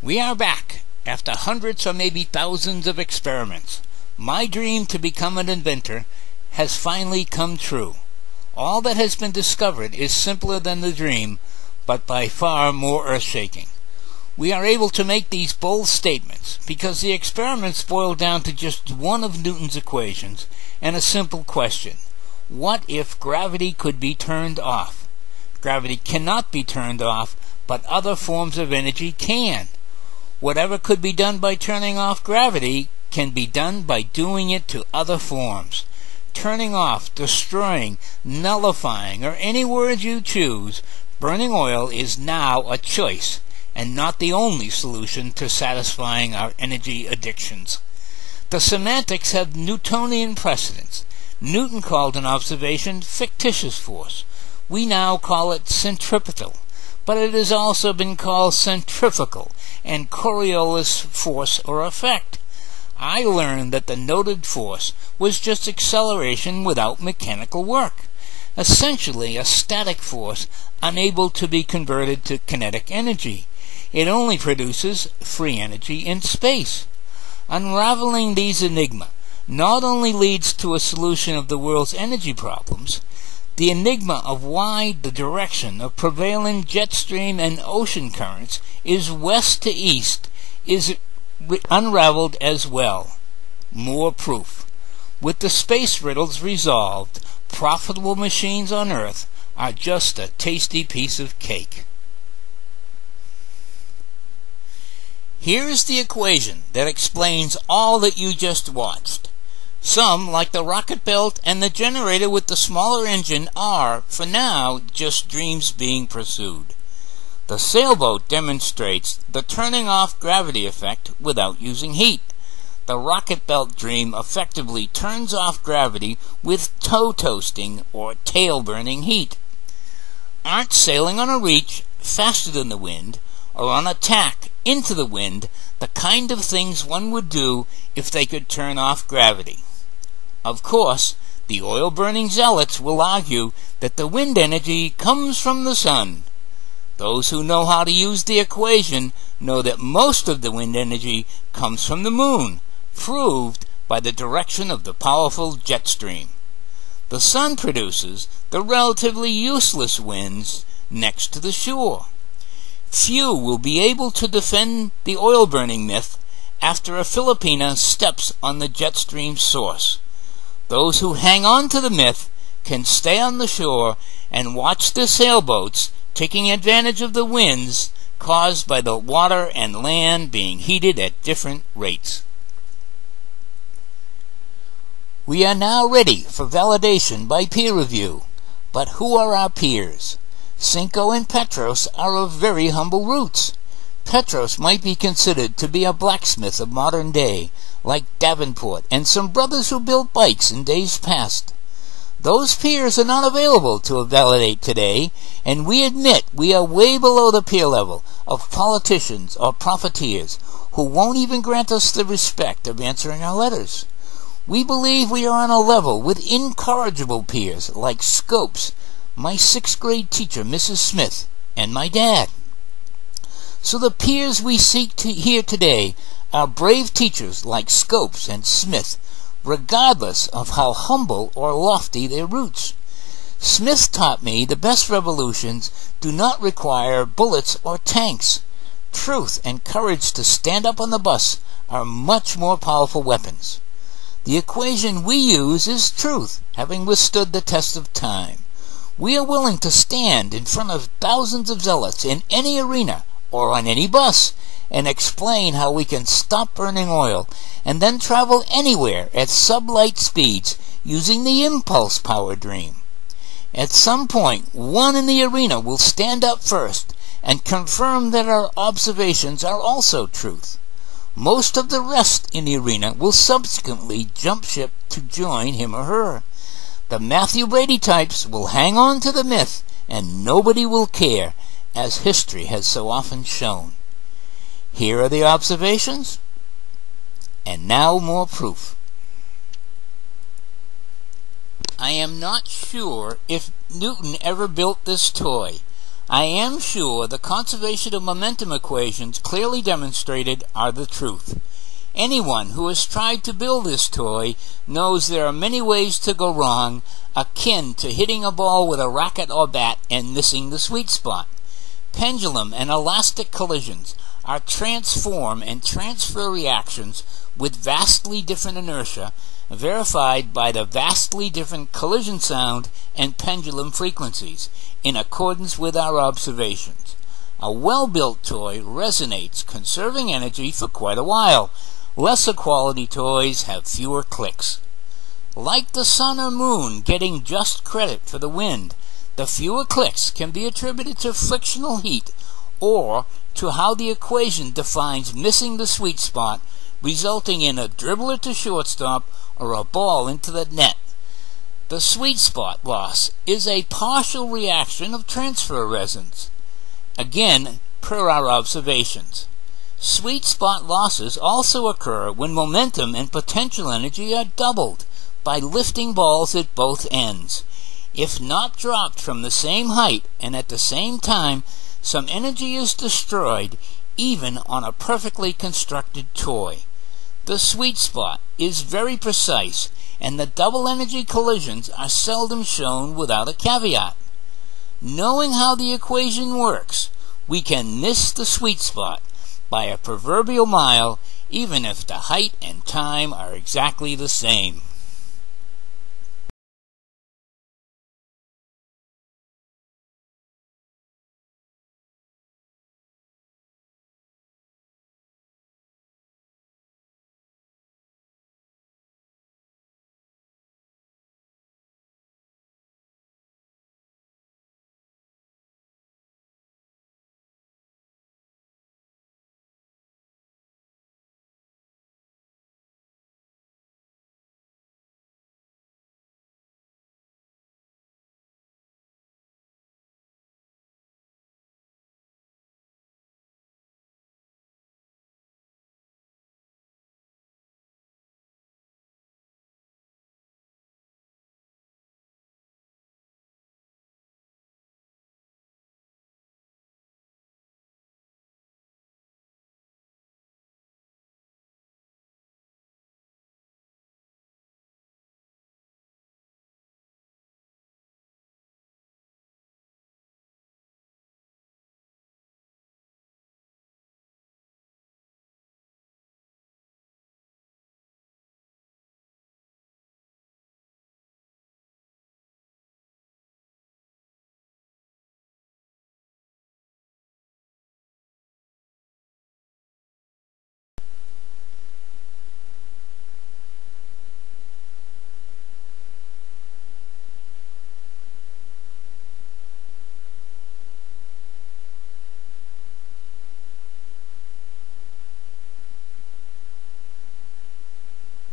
We are back after hundreds or maybe thousands of experiments. My dream to become an inventor has finally come true. All that has been discovered is simpler than the dream, but by far more earth-shaking. We are able to make these bold statements because the experiments boil down to just one of Newton's equations and a simple question. What if gravity could be turned off? Gravity cannot be turned off, but other forms of energy can. Whatever could be done by turning off gravity can be done by doing it to other forms. Turning off, destroying, nullifying, or any word you choose, burning oil is now a choice and not the only solution to satisfying our energy addictions. The semantics have Newtonian precedence. Newton called an observation fictitious force. We now call it centripetal, but it has also been called centrifugal and Coriolis force or effect. I learned that the noted force was just acceleration without mechanical work, essentially a static force unable to be converted to kinetic energy. It only produces free energy in space. Unraveling these enigma not only leads to a solution of the world's energy problems, the enigma of why the direction of prevailing jet stream and ocean currents is west to east is unraveled as well. More proof. With the space riddles resolved, profitable machines on Earth are just a tasty piece of cake. Here is the equation that explains all that you just watched. Some, like the rocket belt and the generator with the smaller engine, are, for now, just dreams being pursued. The sailboat demonstrates the turning off gravity effect without using heat. The rocket belt dream effectively turns off gravity with toe toasting or tail burning heat. Aren't sailing on a reach faster than the wind or on a tack into the wind the kind of things one would do if they could turn off gravity? Of course, the oil-burning zealots will argue that the wind energy comes from the sun. Those who know how to use the equation know that most of the wind energy comes from the moon, proved by the direction of the powerful jet stream. The sun produces the relatively useless winds next to the shore. Few will be able to defend the oil-burning myth after a Filipina steps on the jet stream source. Those who hang on to the myth can stay on the shore and watch the sailboats taking advantage of the winds caused by the water and land being heated at different rates. We are now ready for validation by peer review. But who are our peers? Cinco and Petros are of very humble roots. Petros might be considered to be a blacksmith of modern day, like Davenport and some brothers who built bikes in days past. Those peers are not available to validate today, and we admit we are way below the peer level of politicians or profiteers who won't even grant us the respect of answering our letters. We believe we are on a level with incorrigible peers like Scopes, my 6th grade teacher, Mrs. Smith, and my dad. So the peers we seek to hear today are brave teachers like Scopes and Smith, regardless of how humble or lofty their roots. Smith taught me the best revolutions do not require bullets or tanks. Truth and courage to stand up on the bus are much more powerful weapons. The equation we use is truth, having withstood the test of time. We are willing to stand in front of thousands of zealots in any arena or on any bus and explain how we can stop burning oil and then travel anywhere at sublight speeds using the impulse power dream. At some point, one in the arena will stand up first and confirm that our observations are also truth. Most of the rest in the arena will subsequently jump ship to join him or her. The Matthew Brady types will hang on to the myth, and nobody will care, as history has so often shown. Here are the observations, and now more proof. I am not sure if Newton ever built this toy. I am sure the conservation of momentum equations clearly demonstrated are the truth. Anyone who has tried to build this toy knows there are many ways to go wrong, akin to hitting a ball with a racket or bat and missing the sweet spot. Pendulum and elastic collisions are transform and transfer reactions with vastly different inertia, verified by the vastly different collision sound and pendulum frequencies, in accordance with our observations. A well-built toy resonates, conserving energy for quite a while. Lesser quality toys have fewer clicks. Like the sun or moon getting just credit for the wind, the fewer clicks can be attributed to frictional heat or to how the equation defines missing the sweet spot, resulting in a dribbler to shortstop or a ball into the net. The sweet spot loss is a partial reaction of transfer resonance, again per our observations. Sweet spot losses also occur when momentum and potential energy are doubled by lifting balls at both ends. If not dropped from the same height and at the same time, some energy is destroyed even on a perfectly constructed toy. The sweet spot is very precise, and the double energy collisions are seldom shown without a caveat. Knowing how the equation works, we can miss the sweet spot by a proverbial mile, even if the height and time are exactly the same.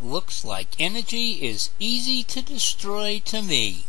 Looks like energy is easy to destroy to me.